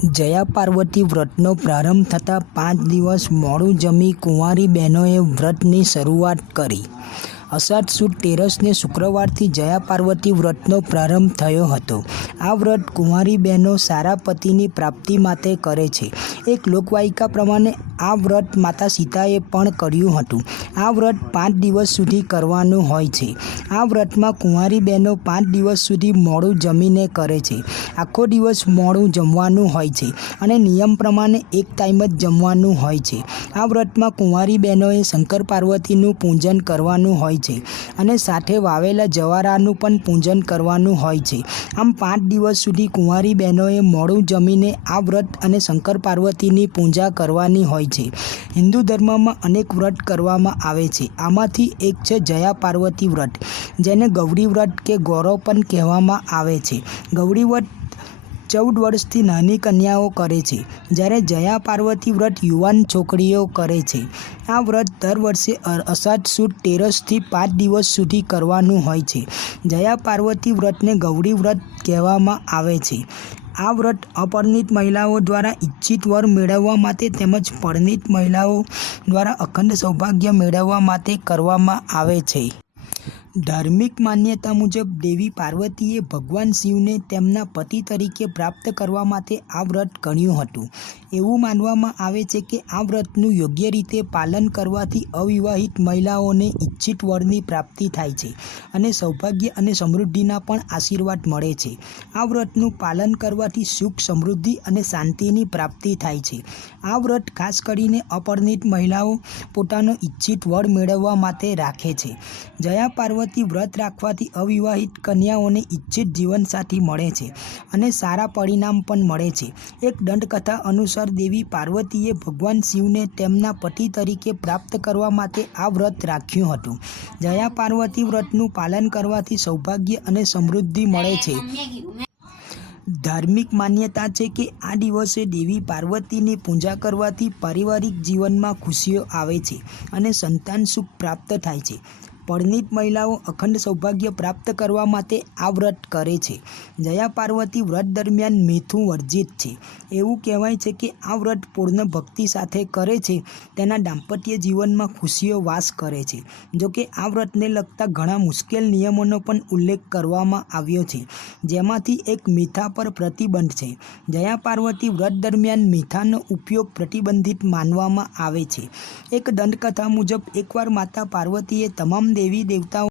જયા પાર્વતી વ્રતનો પ્રારંભ થતાં 5 દિવસ મોડું જમી કુંવારી બહેનોએ વ્રતની શરૂઆત કરી. અષાઢ સુદ તેરસને શુક્રવારથી જયા પાર્વતી વ્રતનો પ્રારંભ થયો હતો. આ વ્રત કુંવારી બહેનો સારા પતિની પ્રાપ્તિ માટે કરે છે. એક લોકવાયકા પ્રમાણે આ વ્રત માતા સીતાએ પણ કર્યું હતું. આ વ્રત 5 દિવસ સુધી કરવાનું હોય છે. આ વ્રતમાં કુંવારી બહેનો 5 દિવસ સુધી મોડું જમીને કરે છે. આખો દિવસ મોડું જમવાનું હોય છે અને નિયમ પ્રમાણે એક ટાઈમ જ જમવાનું હોય છે. આ વ્રતમાં કુંવારી બહેનોએ શંકર પાર્વતીનું પૂજન કરવાનું હોય છે અને સાથે વાવેલા જવારાનું પણ પૂજન કરવાનું હોય છે. આમ 5 દિવસ સુધી કુંવારી બહેનોએ મોડું જમીને આ વ્રત અને શંકર પાર્વતીની પૂજા કરવાની હોય છે. હિન્દુ ધર્મમાં અનેક વ્રત કરવામાં આવે છે. આમાંથી એક છે જયા પાર્વતી વ્રત, જેને ગૌરી વ્રત કે ગૌરવ પણ કહેવામાં આવે છે. ગૌરી વ્રત 14 વર્ષથી નાની કન્યાઓ કરે છે, જ્યારે જયા પાર્વતી વ્રત યુવાન છોકરીઓ કરે છે. આ વ્રત દર વર્ષે અષાઢ સુદ તેરસથી 5 દિવસ સુધી કરવાનું હોય છે. જયા પાર્વતી વ્રતને ગૌરી વ્રત કહેવામાં આવે છે. આ વ્રત અપરિણીત મહિલાઓ દ્વારા ઈચ્છિત વર મેળવવા માટે તેમજ પરિણીત મહિલાઓ દ્વારા અખંડ સૌભાગ્ય મેળવવા માટે કરવામાં આવે છે. ધાર્મિક માન્યતા મુજબ દેવી પાર્વતીએ ભગવાન શિવને તેમના પતિ તરીકે પ્રાપ્ત કરવા માટે આ વ્રત કર્યું હતું. એવું માનવામાં આવે છે કે આ વ્રતનું યોગ્ય રીતે પાલન કરવાથી અવિવાહિત મહિલાઓને ઈચ્છિત વરની પ્રાપ્તિ થાય છે અને સૌભાગ્ય અને સમૃદ્ધિના પણ આશીર્વાદ મળે છે. આ વ્રતનું પાલન કરવાથી સુખ, સમૃદ્ધિ અને શાંતિની પ્રાપ્તિ થાય છે. આ વ્રત ખાસ કરીને અપરિણીત મહિલાઓ પોતાનો ઈચ્છિત વર મેળવવા માટે રાખે છે. જયા પાર્વતી વ્રત રાખવાથી અવિવાહિત કન્યાઓને ઈચ્છિત જીવનસાથી મળે છે અને સારા પરિણામ પણ મળે છે. એક દંતકથા અનુસાર દેવી પાર્વતીએ ભગવાન શિવને તેમના પતિ તરીકે પ્રાપ્ત કરવા માટે આ વ્રત રાખ્યું હતું. જયા પાર્વતી વ્રતનું પાલન કરવાથી સૌભાગ્ય અને સમૃદ્ધિ મળે છે. ધાર્મિક માન્યતા છે કે આ દિવસે દેવી પાર્વતીની પૂજા કરવાથી પારિવારિક જીવનમાં ખુશીઓ આવે છે અને સંતાન સુખ પ્રાપ્ત થાય છે. પરિણીત મહિલાઓ અખંડ સૌભાગ્ય પ્રાપ્ત કરવા માટે આ વ્રત કરે છે. જયા પાર્વતી વ્રત દરમિયાન મીઠું વર્જિત છે. એવું કહેવાય છે કે આ વ્રત પૂર્ણ ભક્તિ સાથે કરે છે તેના દાંપત્ય જીવનમાં ખુશીઓ વાસ કરે છે. જોકે આ વ્રતને લગતા ઘણા મુશ્કેલ નિયમોનો પણ ઉલ્લેખ કરવામાં આવ્યો છે, જેમાંથી એક મીઠા પર પ્રતિબંધ છે. જયા પાર્વતી વ્રત દરમિયાન મીઠાનો ઉપયોગ પ્રતિબંધિત માનવામાં આવે છે. એક દંતકથા મુજબ એકવાર માતા પાર્વતીએ તમામ દેવી દેવતાઓ